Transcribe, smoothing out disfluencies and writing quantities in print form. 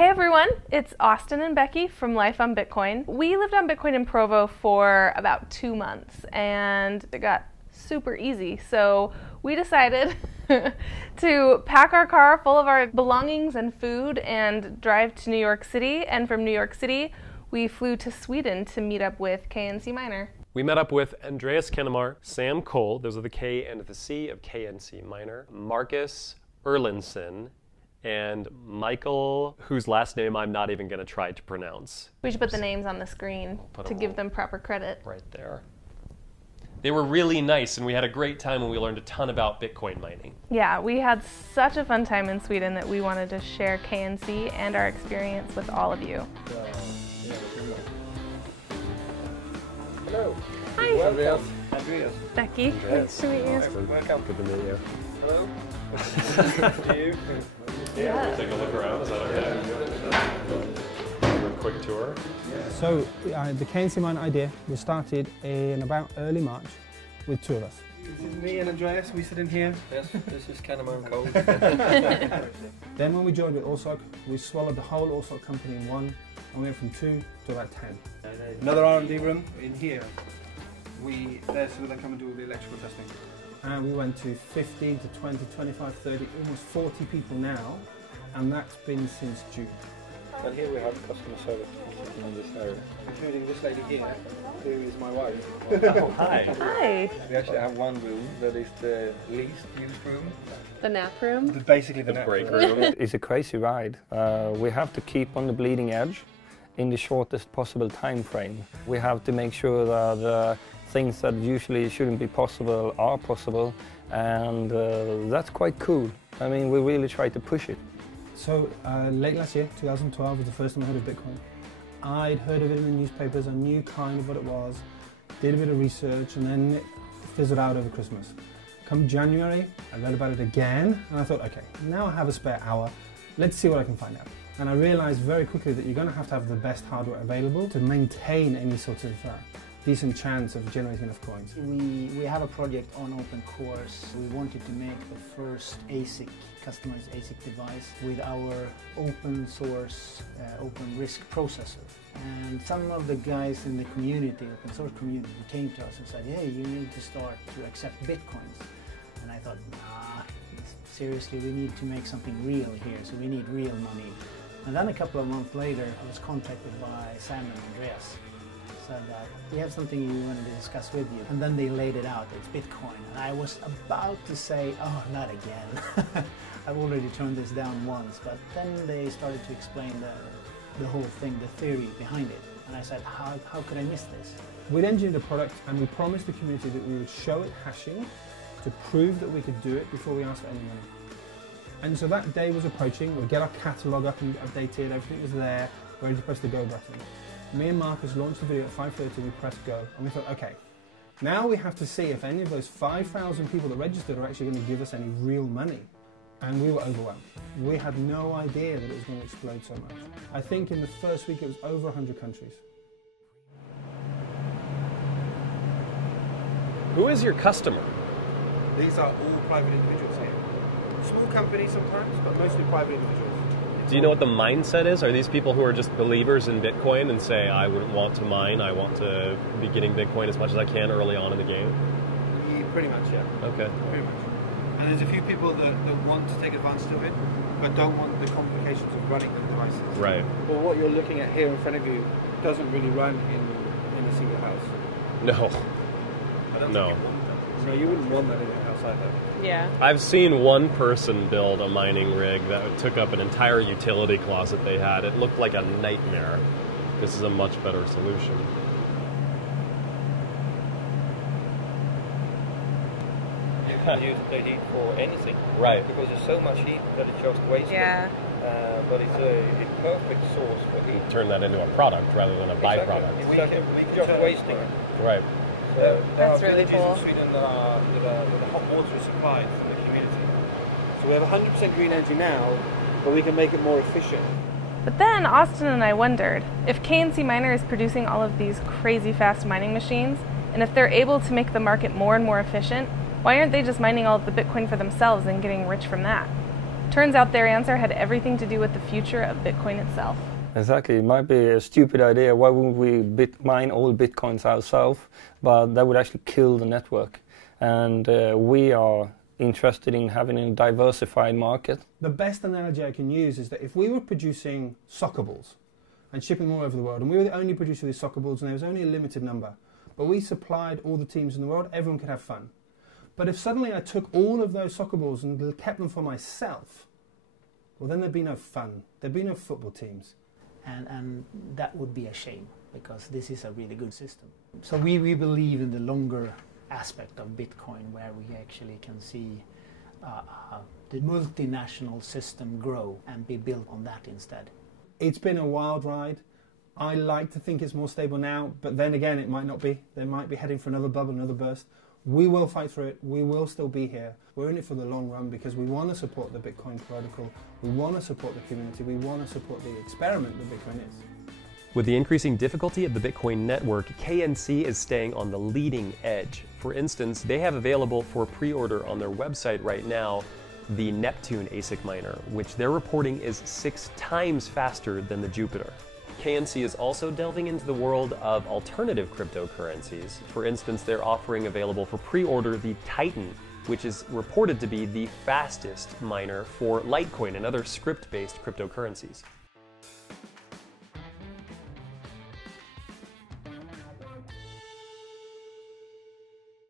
Hey everyone, it's Austin and Becky from Life on Bitcoin. We lived on Bitcoin in Provo for about 2 months and it got super easy. So we decided to pack our car full of our belongings and food and drive to New York City. And from New York City, we flew to Sweden to meet up with KNC Miner. We met up with Andreas Kennemar, Sam Cole, those are the K and the C of KNC Miner, Marcus Erlinson, and Michael, whose last name I'm not even going to try to pronounce. We should put the names on the screen to give them proper credit. Right there. They were really nice, and we had a great time, and we learned a ton about Bitcoin mining. Yeah, we had such a fun time in Sweden that we wanted to share KNC and our experience with all of you. Hello. Hi. Welcome. Andreas. Becky. Nice to meet you. Welcome. Good to meet you. Hello. You? Yeah, we'll take a look around. Is that okay? A quick tour. So the KNC Miner idea was started in about early March with 2 of us. This is me and Andreas. We sit in here. Yes, this is Kennemar and Cole. Then when we joined with Allsock, we swallowed the whole Allsock company in one, and we went from 2 to about 10. Another R&D room in here. There's where they come and do all the electrical testing. And we went to 15 to 20, 25, 30, almost 40 people now, and that's been since June. And here we have customer service in this area, including this lady here, who is my wife. Oh, hi. Hi. We actually have one room that is the least used room. The nap room? Basically the break room. It's a crazy ride. We have to keep on the bleeding edge in the shortest possible time frame. We have to make sure that things that usually shouldn't be possible are possible, and that's quite cool. I mean, we really try to push it. So late last year, 2012, was the first time I heard of Bitcoin. I'd heard of it in the newspapers, I knew kind of what it was, did a bit of research, and then it fizzled out over Christmas. Come January, I read about it again, and I thought, okay, now I have a spare hour, let's see what I can find out. And I realized very quickly that you're going to have the best hardware available to maintain any sort of decent chance of generating enough coins. We have a project on open course. We wanted to make the first ASIC, customized ASIC device with our open source, open RISC processor. And some of the guys in the community, open source community, came to us and said, hey, you need to start to accept Bitcoins. And I thought, nah, seriously, we need to make something real here, so we need real money. And then a couple of months later, I was contacted by Sam and Andreas. Said that we have something we wanted to discuss with you. And then they laid it out, it's Bitcoin. And I was about to say, oh, not again. I've already turned this down once. But then they started to explain the whole thing, the theory behind it. And I said, how could I miss this? We'd engineered a product and we promised the community that we would show it hashing to prove that we could do it before we asked for any money. And so that day was approaching, we'd get our catalogue up and updated, everything was there, ready to press the go button. Me and Marcus launched the video at 5:30, we pressed go, and we thought, okay, now we have to see if any of those 5,000 people that registered are actually going to give us any real money. And we were overwhelmed. We had no idea that it was going to explode so much. I think in the first week it was over 100 countries. Who is your customer? These are all private individuals here. Small companies sometimes, but mostly private individuals. Do you know what the mindset is? Are these people who are just believers in Bitcoin and say, I wouldn't want to mine, I want to be getting Bitcoin as much as I can early on in the game? Yeah, pretty much, yeah. Okay. Pretty much. And there's a few people that want to take advantage of it, but don't want the complications of running the devices. Right. Well, what you're looking at here in front of you doesn't really run in a single house. No. No. So you wouldn't want that in your house either. Yeah. I've seen one person build a mining rig that took up an entire utility closet they had. It looked like a nightmare. This is a much better solution. You can use the heat for anything. Right. Because there's so much heat that it's just wasted. Yeah. But it's a perfect source for heat. You turn that into a product rather than a byproduct. Exactly. It's just wasting it. Right. That's really cool. In Sweden that the hot water is supplied from the community. So we have 100% green energy now, but we can make it more efficient. But then Austin and I wondered, if KNC Miner is producing all of these crazy fast mining machines, and if they're able to make the market more and more efficient, why aren't they just mining all of the Bitcoin for themselves and getting rich from that? Turns out their answer had everything to do with the future of Bitcoin itself. Exactly. It might be a stupid idea. Why wouldn't we mine all Bitcoins ourselves? But that would actually kill the network. And we are interested in having a diversified market. The best analogy I can use is that if we were producing soccer balls and shipping them all over the world, and we were the only producer of these soccer balls, and there was only a limited number, but we supplied all the teams in the world, everyone could have fun. But if suddenly I took all of those soccer balls and kept them for myself, well, then there'd be no fun. There'd be no football teams. And that would be a shame, because this is a really good system. So we believe in the longer aspect of Bitcoin, where we actually can see the multinational system grow and be built on that instead. It's been a wild ride. I like to think it's more stable now, but then again, it might not be. They might be heading for another bubble, another burst. We will fight through it. We will still be here. We're in it for the long run because we want to support the Bitcoin protocol. We want to support the community. We want to support the experiment that Bitcoin is. With the increasing difficulty of the Bitcoin network, KNC is staying on the leading edge. For instance, they have available for pre-order on their website right now the Neptune ASIC miner, which they're reporting is 6 times faster than the Jupiter. KNC is also delving into the world of alternative cryptocurrencies. For instance, they're offering available for pre-order the Titan, which is reported to be the fastest miner for Litecoin and other script-based cryptocurrencies.